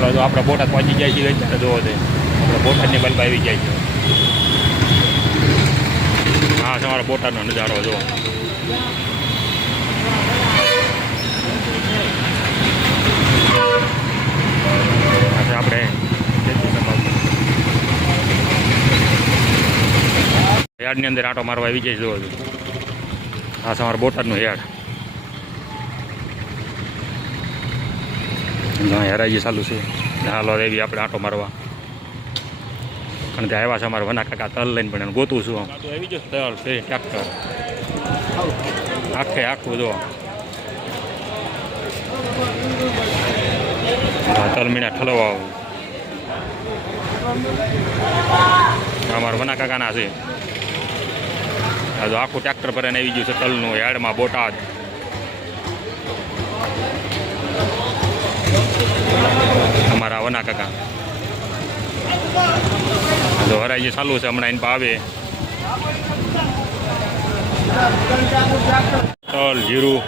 ચાલો તો આપણે બોટાદ પહોંચી જાય છીએ અત્યારે જોવો છે આપણે બોટાદની બલ્બ આવી જાય છે હા તમારો બોટાદનો નજારો જોવો આપણે યાર્ડની અંદર આંટો મારવા આવી જાય જોવો હા તમારો બોટાદનું યાર્ડ. હેરાજી ચાલુ છે. હાલો એવી આપણે આંટો મારવા. કારણ ત્યાં આવ્યા છે અમારે વના કાકા તલ લઈને પણ એને ગોતું છું આમ. આવી જશે તલ છે, ટ્રેક્ટર. આખે આખું જો. તલ મીણા ઠલવા આવું અમારા વના કાકાના છે. આખું ટ્રેક્ટર પર આવી ગયું છે, તલનું યાર્ડમાં બોટાદ. અમારા વના કાકા જો હરાજી ચાલુ છે, હમણાં એને આવે તલ જીરું.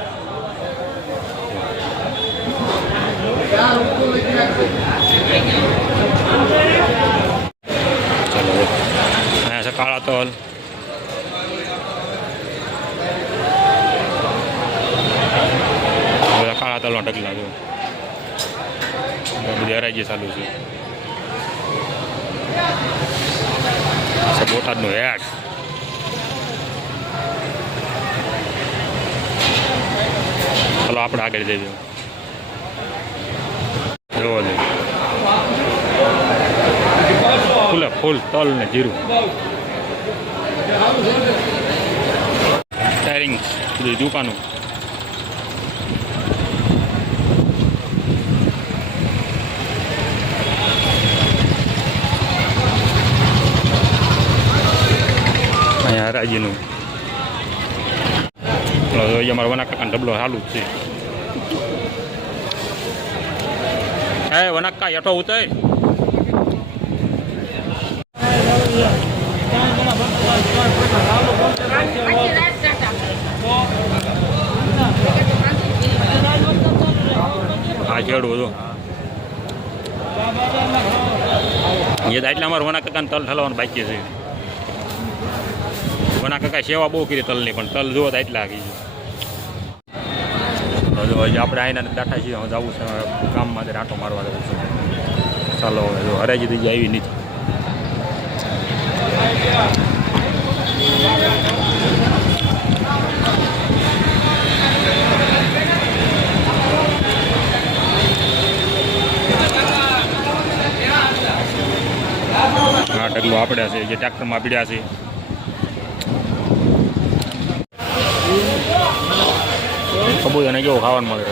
ચાલો અહીંયા છે કાળા તલ. બધા કાળા તલનો ઢગલા જો. બધી હરાજી ચાલુ છે. બોટાદનું હેડ. ચાલો, આપણે આગળ જઈએ. જોવા જઈએ. ફૂલે, ફૂલ, તલ ને જીરું. ટાયરિંગ બધી દુકાનો. ચાલો જોઈએ અમારા વના કાકાનો ડબલો ચાલુ જ છે હે વનક્કા યઠો ઉતર હા ખેડું હતું એ એટલે અમારે વના કાકાને તલ ઠલવાનું બાકી છે વના કાકા સેવા બહુ કરી તલની, પણ તલ તો એટલા આગી છે. આપણે આવીને બેઠા છીએ હું જવું છે ગામમાં જરા આંટો મારવા જવું છે. ચાલો હવે જો, હરાજી થઈ આવી નથી આ ઢગલો આપણે છે, જે ટ્રેક્ટરમાં પીડ્યા છે. કબૂતરને કેવું ખાવાનું મળે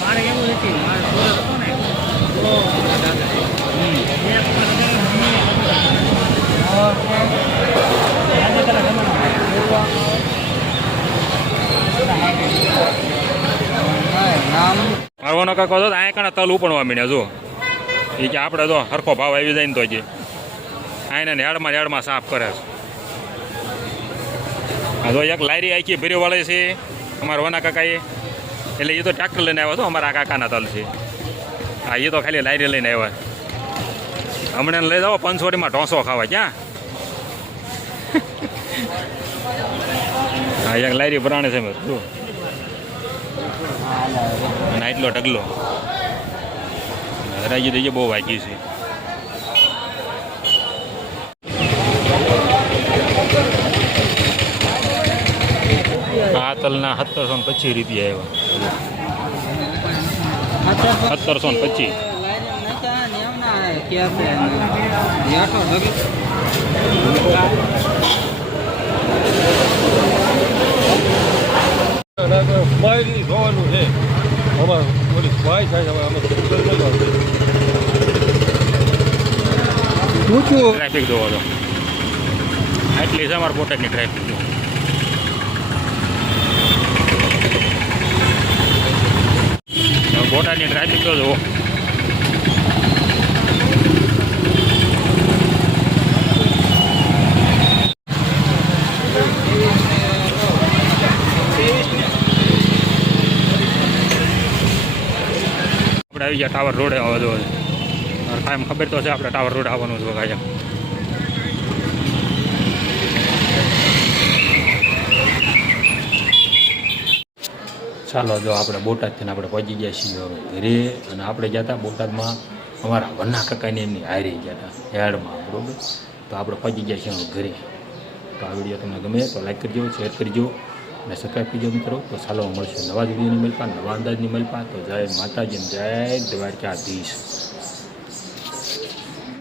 મારે એવું નથી મારે સુરત હતો ને તો મારવાનો કાકો તો અહીંયા કણા તલ ઉપણવા મીડ્યા જો એ કે આપણે તો હરખો ભાવ આવી જાય ને તો જે. આને હેડમાં હેડમાં સાફ કરે છે. આ તો એક લારી આખી ભર્યો વાળે છે અમારા વના કાકાએ. એટલે એ તો ટ્રેક્ટર લઈને આવ્યો હતો અમારા કાકાના તલ છે. હા એ તો ખાલી લારી લઈને આવ્યા. હમણાં લઈ જાઓ પંચોડીમાં ઢોસો ખાવા ક્યાં? હા એક લારી ભરાણે છે મેં જો અને આટલો ઢગલો. હરાજી તો બહુ વાગી છે. આ તલના સત્તરસો ને પચીસ રૂપિયા આવ્યા. સત્તરસો ને પચીસ. માયરી જોવાનું છે. અમારે ઓલી ભાઈ થાય હવે અમે ઊંચું. ટ્રાફિક જોવો તો. આટલી છે અમારા બોટાદની ટ્રાફિક જો બોટાદની ટ્રાફિક તો જુઓ આવી ગયા ટાવર રોડે આવવા દો કાયમ ખબર તો છે આપણે ટાવર રોડ આવવાનું છે કાયમ ચાલો, જો આપણે બોટાદથી આપણે પહોંચી ગયા છીએ હવે ઘરે અને આપણે ગયા હતા બોટાદમાં અમારા વના કાકાની એમની હારી ગયા હતા યાર્ડમાં બરાબર? તો આપણે પહોંચી ગયા છીએ ઘરે. તો આ વીડિયો તમને ગમે તો લાઈક કરજો શેર કરજો. અને સબસ્ક્રાઈબ કરજો મિત્રો, તો ચાલો મળશું. નવા વિડીયોની મળપા નવા અંદાજની મળપા તો જય માતાજી જય દ્વારકાધીશ.